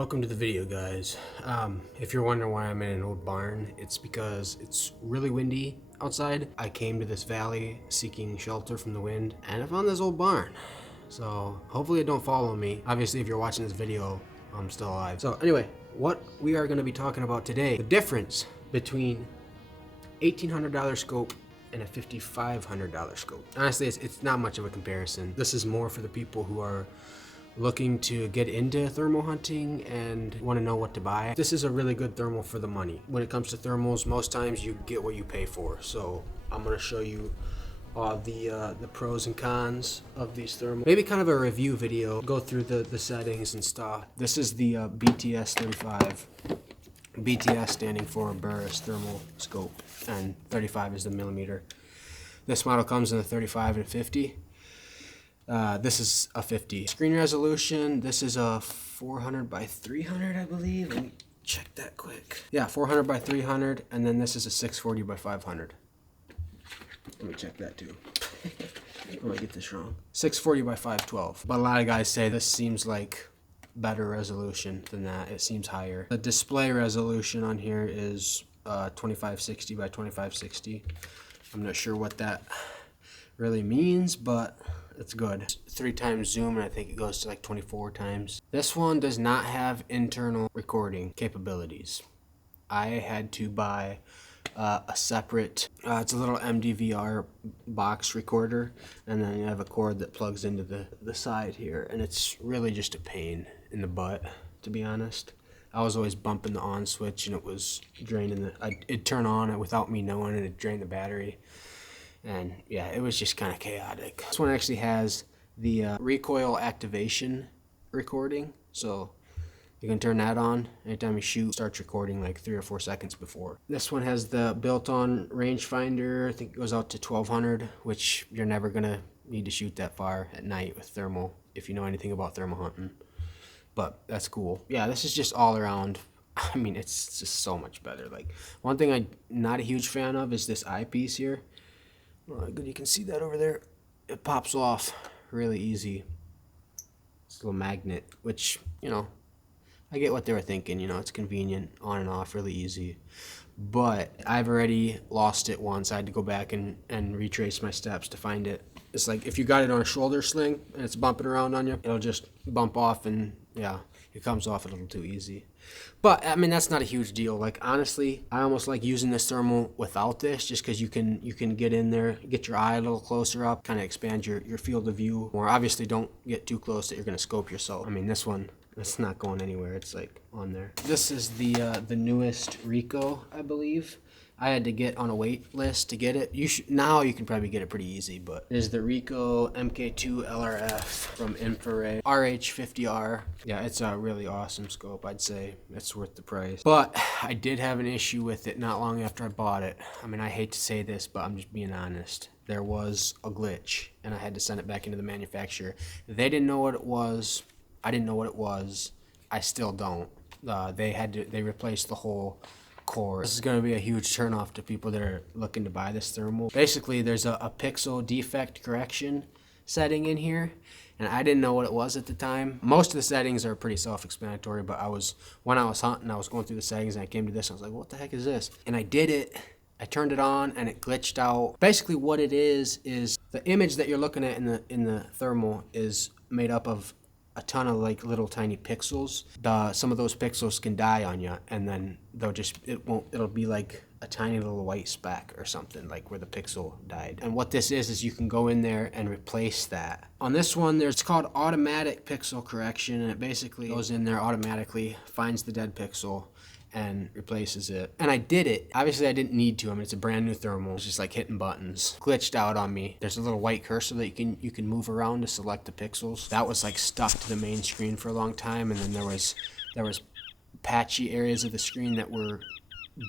Welcome to the video, guys. If you're wondering why I'm in an old barn, it's because it's really windy outside. I came to this valley seeking shelter from the wind, and I found this old barn. So hopefully it don't follow me. Obviously, if you're watching this video, I'm still alive. So anyway, what we are going to be talking about today, the difference between $1,800 scope and a $5,500 scope. Honestly, it's not much of a comparison. This is more for the people who are looking to get into thermal hunting and want to know what to buy. This is a really good thermal for the money. When it comes to thermals, most times you get what you pay for. So I'm going to show you the pros and cons of these thermals. Maybe kind of a review video, go through the settings and stuff. This is the BTS 35. BTS standing for Burris Thermal Scope, and 35 is the millimeter. This model comes in the 35 and 50. This is a 50. Screen resolution, this is a 400 by 300, I believe. Let me check that quick. Yeah, 400 by 300, and then this is a 640 by 500. Let me check that too. I might get this wrong. 640 by 512. But a lot of guys say this seems like better resolution than that. It seems higher. The display resolution on here is 2560 by 2560. I'm not sure what that really means, but it's good. 3 times zoom, and I think it goes to like 24 times. This one does not have internal recording capabilities. I had to buy a separate, it's a little MDVR box recorder, and then you have a cord that plugs into the side here, and it's really just a pain in the butt, to be honest. I was always bumping the on switch, and it was draining it'd turn on it without me knowing, and it'd drain the battery. And yeah, it was just kind of chaotic. This one actually has the recoil activation recording, so you can turn that on anytime you shoot. It starts recording like 3 or 4 seconds before. This one has the built-on rangefinder. I think it goes out to 1200, which you're never gonna need to shoot that far at night with thermal if you know anything about thermal hunting. But that's cool. Yeah, this is just all around. I mean, it's just so much better. Like, one thing I'm not a huge fan of is this eyepiece here. Good, you can see that over there. It pops off really easy. It's a little magnet, which, you know, I get what they were thinking. You know, it's convenient, on and off, really easy. But I've already lost it once. I had to go back and retrace my steps to find it. It's like if you got it on a shoulder sling and it's bumping around on you, it'll just bump off, and yeah, it comes off a little too easy. But I mean, that's not a huge deal. Like, honestly, I almost like using this thermal without this, just because you can get in there, get your eye a little closer up, kind of expand your field of view more. Obviously, don't get too close that you're going to scope yourself. I mean, this one, it's not going anywhere. It's like on there. This is the newest RICO, I believe. I had to get on a wait list to get it. Now you can probably get it pretty easy, but it is the RICO mk2 LRF from Infrared RH50R. Yeah, it's a really awesome scope. I'd say it's worth the price. But I did have an issue with it not long after I bought it. I mean, I hate to say this, but I'm just being honest. There was a glitch, and I had to send it back into the manufacturer. They didn't know what it was. I didn't know what it was. I still don't. They replaced the whole core. This is going to be a huge turnoff to people that are looking to buy this thermal. Basically, there's a pixel defect correction setting in here, and I didn't know what it was at the time. Most of the settings are pretty self-explanatory, but when I was hunting, I was going through the settings, and I came to this, and I was like, what the heck is this? And I did it. I turned it on, and it glitched out. Basically, what it is the image that you're looking at in the thermal is made up of a ton of like little tiny pixels. Some of those pixels can die on you, and then it'll be like a tiny little white speck or something, like where the pixel died. And what this is you can go in there and replace that. On this one, it's called automatic pixel correction, and it basically goes in there automatically, finds the dead pixel, and replaces it. And I did it. Obviously, I didn't need to. I mean, it's a brand new thermal. It's just like hitting buttons. Glitched out on me. There's a little white cursor that you can move around to select the pixels. That was like stuck to the main screen for a long time, and then there was patchy areas of the screen that were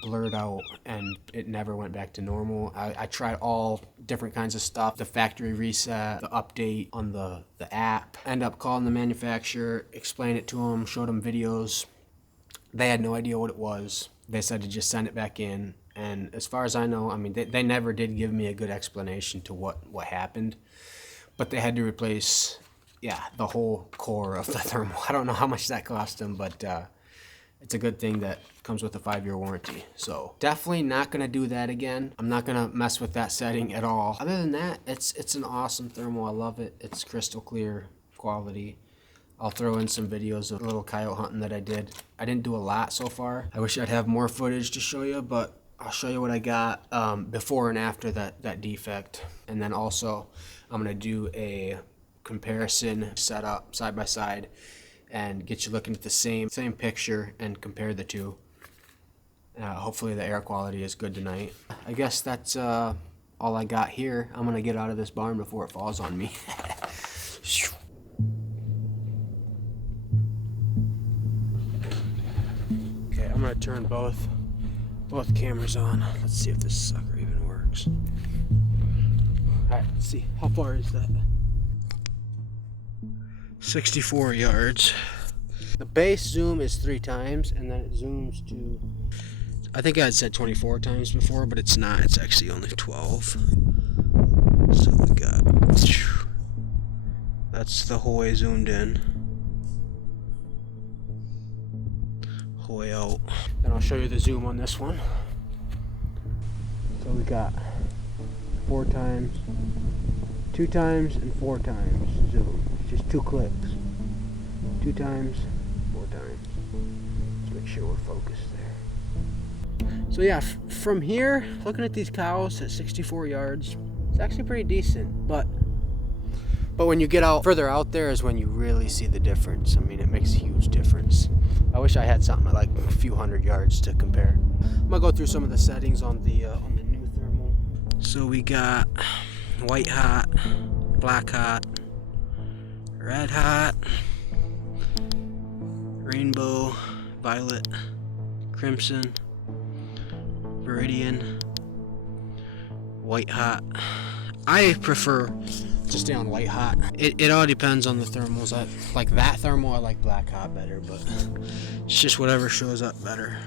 blurred out, and it never went back to normal. I tried all different kinds of stuff, the factory reset, the update on the app. End up calling the manufacturer, explained it to them, showed them videos. They had no idea what it was. They said to just send it back in. And as far as I know, I mean, they never did give me a good explanation to what happened. But they had to replace yeah, the whole core of the thermal. I don't know how much that cost him, but it's a good thing that comes with a 5-year warranty. So definitely not gonna do that again. I'm not gonna mess with that setting at all. Other than that, it's an awesome thermal. I love it. It's crystal clear quality. I'll throw in some videos of a little coyote hunting that I did. I didn't do a lot so far. I wish I'd have more footage to show you, but I'll show you what I got before and after that defect. And then also I'm gonna do a comparison setup side by side and get you looking at the same picture and compare the two. Hopefully the air quality is good tonight. I guess that's all I got here. I'm gonna get out of this barn before it falls on me. Okay, I'm gonna turn both cameras on. Let's see if this sucker even works. Alright, let's see. How far is that? 64 yards. The base zoom is 3 times, and then it zooms to, I think I had said 24 times before, but it's not. It's actually only 12. So we got, that's the whole way zoomed in. Whole way out. Then I'll show you the zoom on this one. So we got 4 times, 2 times, and 4 times zoom. Just 2 clicks. 2 times, 4 times. Let's make sure we're focused there. So yeah, from here, looking at these cows at 64 yards, it's actually pretty decent. But when you get out further out there is when you really see the difference. I mean, it makes a huge difference. I wish I had something at like a few hundred yards to compare. I'm gonna go through some of the settings on the new thermal. So we got white hot, black hot, red hot, rainbow, violet, crimson, viridian, white hot. I prefer to stay on white hot. It all depends on the thermals. I like that thermal. I like black hot better, but it's just whatever shows up better.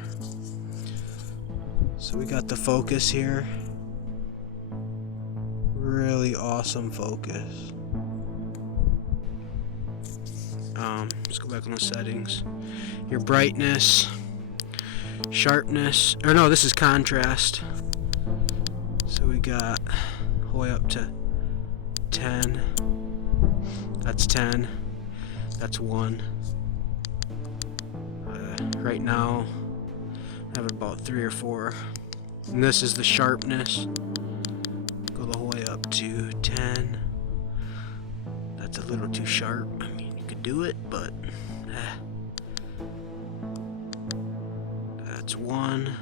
So we got the focus here. Really awesome focus. Let's go back on the settings. Your brightness, sharpness, or no, this is contrast. So we got all the way up to 10. That's 10. That's 1. Right now, I have about 3 or 4. And this is the sharpness. Go the whole way up to 10. That's a little too sharp. I mean, you could do it, but that's 1.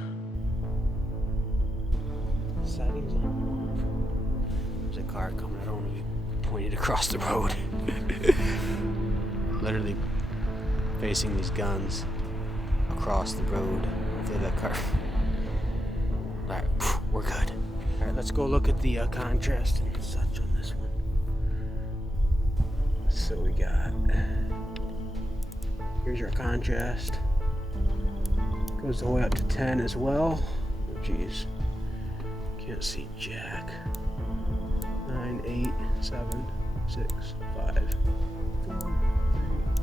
Settings on 1. There's a car coming. I don't want to be pointed across the road. Literally facing these guns across the road. Hopefully that car. Alright, we're good. Alright, let's go look at the contrast and such on this one. So we got, here's your contrast. Goes the way up to 10 as well. Oh jeez, can't see jack. 9, 8, 7, 6, 5, 4,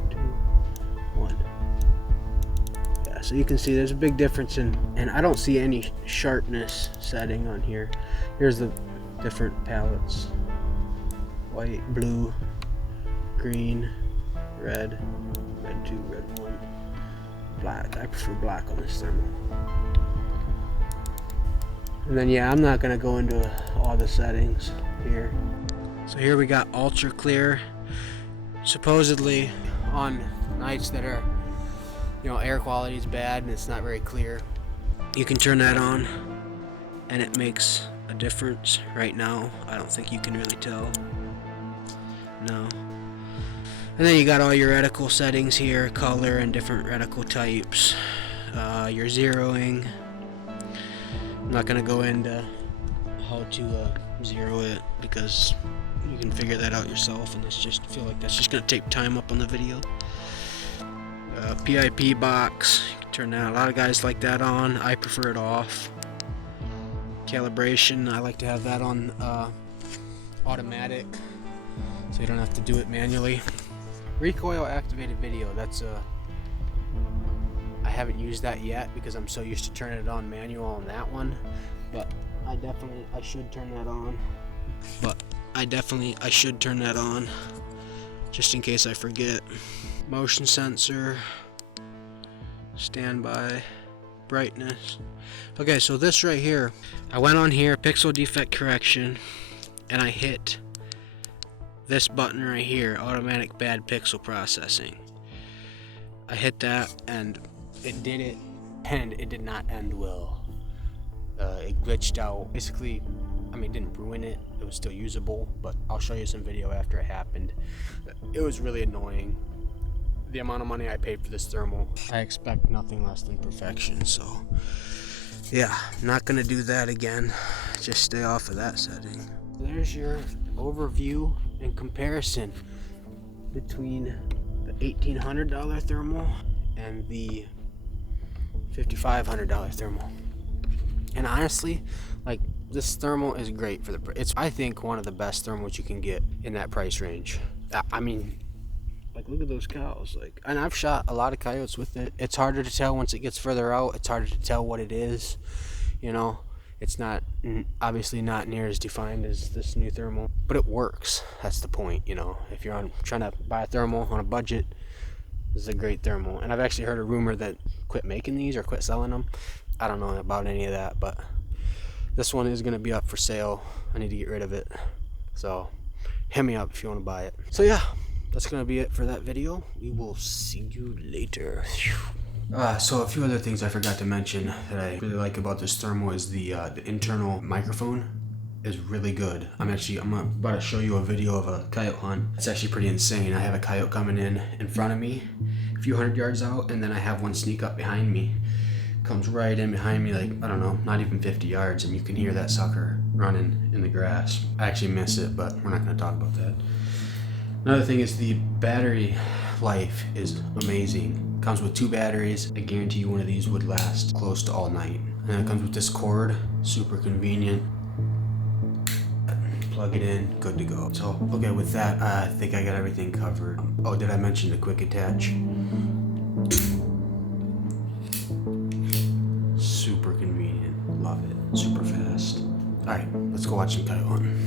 3, 2, 1. Yeah, so you can see there's a big difference and I don't see any sharpness setting on here. Here's the different palettes. White, blue, green, red, red 2, red 1, black. I prefer black on this thermal. And then yeah, I'm not gonna go into all the settings here. So here we got ultra clear. Supposedly on nights that are, you know, air quality is bad and it's not very clear, you can turn that on and it makes a difference. Right now, I don't think you can really tell. No. And then you got all your reticle settings here, color and different reticle types. Your zeroing. I'm not gonna go into how to zero it because you can figure that out yourself, and I feel like that's just gonna take time up on the video. PIP box, you can turn that. A lot of guys like that on. I prefer it off. Calibration, I like to have that on automatic, so you don't have to do it manually. recoil activated video. That's I haven't used that yet because I'm so used to turning it on manual on that one, but I should turn that on. I should turn that on just in case I forget. Motion sensor, standby, brightness. Okay, so this right here, I went on here, pixel defect correction, and I hit this button right here, automatic bad pixel processing. I hit that and it did it, and it did not end well. It glitched out. Basically, I mean, it didn't ruin it. It was still usable, but I'll show you some video after it happened. It was really annoying. The amount of money I paid for this thermal, I expect nothing less than perfection. So yeah, not gonna do that again. Just stay off of that setting. There's your overview and comparison between the $1,800 thermal and the $5,500 thermal. And honestly, like, this thermal is great for the it's, I think, one of the best thermals you can get in that price range. I mean, like, look at those cows. Like, and I've shot a lot of coyotes with it. It's harder to tell once it gets further out. It's harder to tell what it is, you know. It's not, obviously not near as defined as this new thermal, but it works. That's the point, you know. If you're trying to buy a thermal on a budget, this is a great thermal. And I've actually heard a rumor that quit making these or quit selling them. I don't know about any of that, but this one is going to be up for sale. I need to get rid of it. So hit me up if you want to buy it. So yeah, that's going to be it for that video. We will see you later. So a few other things I forgot to mention that I really like about this thermal is the internal microphone is really good. I'm about to show you a video of a coyote hunt. It's actually pretty insane. I have a coyote coming in front of me, a few hundred yards out, and then I have one sneak up behind me. Comes right in behind me, like, I don't know, not even 50 yards, and you can hear that sucker running in the grass. I actually miss it, but we're not going to talk about that. Another thing is the battery life is amazing. Comes with 2 batteries. I guarantee you one of these would last close to all night. And then it comes with this cord, super convenient. Plug it in, good to go. So, okay, with that, I think I got everything covered. Oh, did I mention the quick attach? Super convenient, love it, super fast. All right, let's go watch some coyote hunting.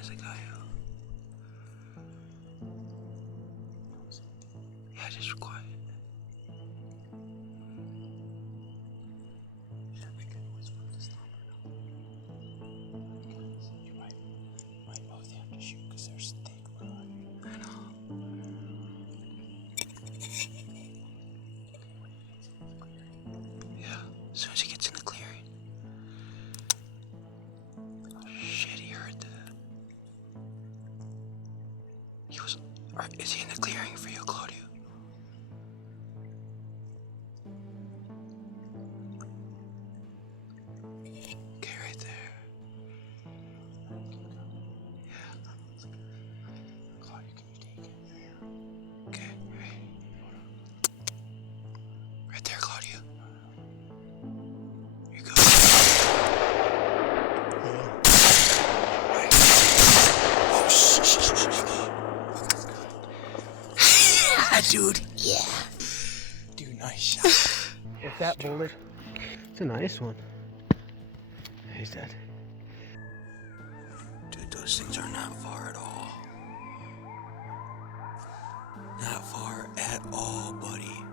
Is a coyote. Yeah, just quiet. You might both have to shoot because there's thick wood on you. I know. Yeah, as soon as he gets in the clearing. Shit, he heard that. Is he in the clearing for you, Claudio? Okay, right there. Yeah. Claudio, can you take it? Okay, right there, Claudio. Here you go. Oh, shh. Dude, yeah. Dude, nice. Nice shot. With that bullet. It's a nice one. He's dead. Dude, those things are not far at all. Not far at all, buddy.